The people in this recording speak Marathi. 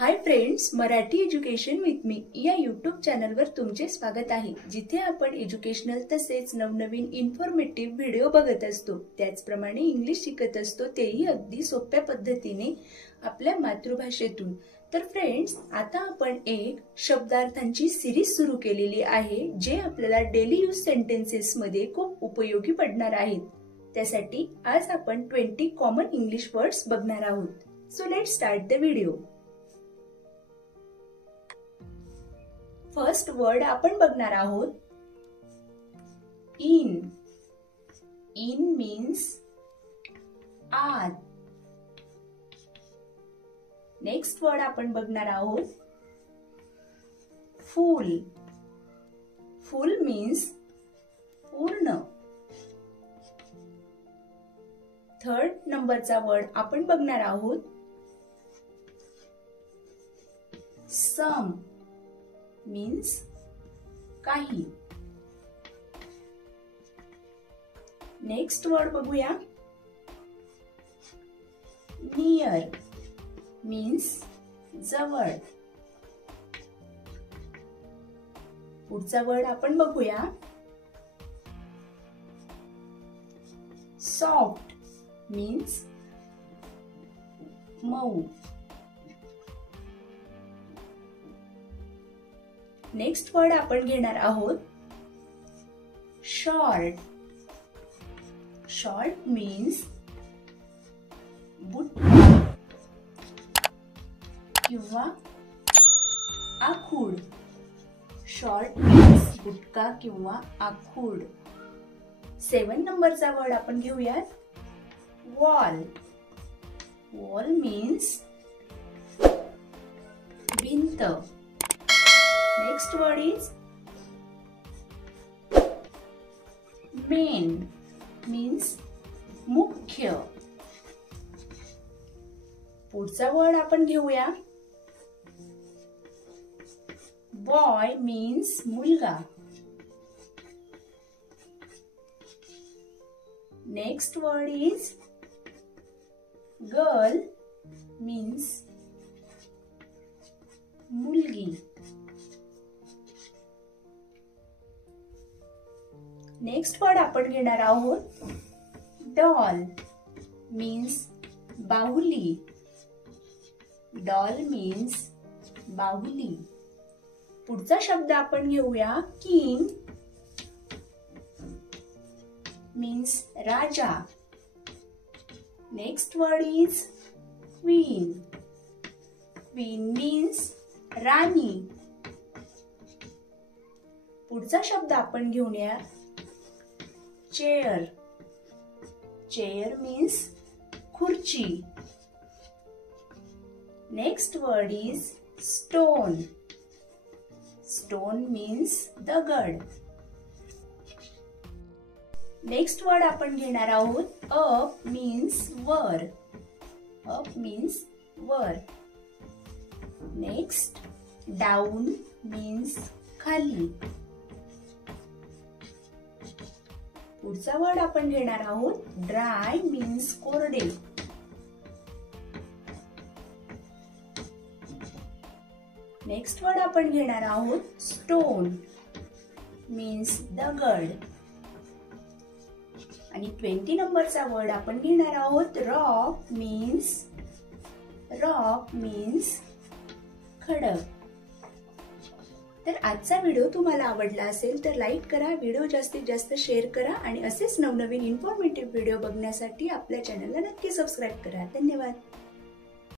Hi friends, Marathi education with me या यूट्यूब चॅनलवर तुमचे स्वागत आहे, जिथे आपण एज्युकेशनल तसेच नवनवीन इन्फॉर्मेटिव्ह व्हिडिओ बघत असतो। त्याचप्रमाणे इंग्लिश शिकत असतो, तेही अगदी सोप्या पद्धतीने आपल्या मातृभाषेतून। तर फ्रेंड्स, आता आपण एक शब्दार्थांची सीरीज सुरू केलेली आहे, जे आपल्याला डेली यूज सेंटेन्सेस मध्ये खूप उपयोगी पडणार आहेत। त्यासाठी आज आपण 20 कॉमन इंग्लिश वर्ड्स बघणार आहोत। So let's start the video. First word आपण बघणार आहोत इन। इन मीन्स आत। नेक्स्ट वर्ड आपण बघणार आहोत फुल। फुल मीन्स पूर्ण। थर्ड नंबरचा वर्ड आपण बघणार आहोत सम मीन्स काही। नेक्स्ट वर्ड बघूया नियर मीन्स जवळ। पुढचा वर्ड आपण बघूया सॉफ्ट मीन्स मऊ। नेक्स्ट वर्ड आपण घेणार आहोत शॉर्ट। शॉर्ट मीन्स बुटका किंवा आखूड। शॉर्ट मीन्स बुटका किंवा आखूड। 7 नंबरचा वर्ड आपण घेऊयात वॉल। वॉल मीन्स भिंत। Next word is main means मुख्य। पुढचा वर्ड आपण घेऊया बॉय means मुलगा। Next word is girl means मुलगी। नेक्स्ट वर्ड आपण घेणार आहोत डॉल मीन्स बाहुली। डॉल मीन्स बाहुली। पुढचा शब्द आपण घेऊया किंग मीन्स राजा। Next word is queen. Queen means राणी। पुढचा शब्द आपण घेऊया चेअर। चेअर मीन्स खुर्ची। Next word is stone. Stone means दगड। नेक्स्ट वर्ड आपण घेणार आहोत अप मीन्स वर। अप मीन्स वर। नेक्स्ट डाऊन मीन्स खाली। पुढचा वर्ड आपण घेणार आहोत ड्राय मीन्स कोरडे। नेक्स्ट वर्ड आपण घेणार आहोत स्टोन मीन्स दगड। आणि 20 नंबरचा वर्ड आपण घेणार आहोत रॉक मीन्स खडक। तर आजचा व्हिडिओ तुम्हाला आवडला असेल तर लाईक करा, व्हिडिओ जास्तीत जास्त शेअर करा आणि असेच नवनवीन इन्फॉर्मेटिव्ह व्हिडिओ बघण्यासाठी आपल्या चॅनलला नक्की सबस्क्राईब करा। धन्यवाद।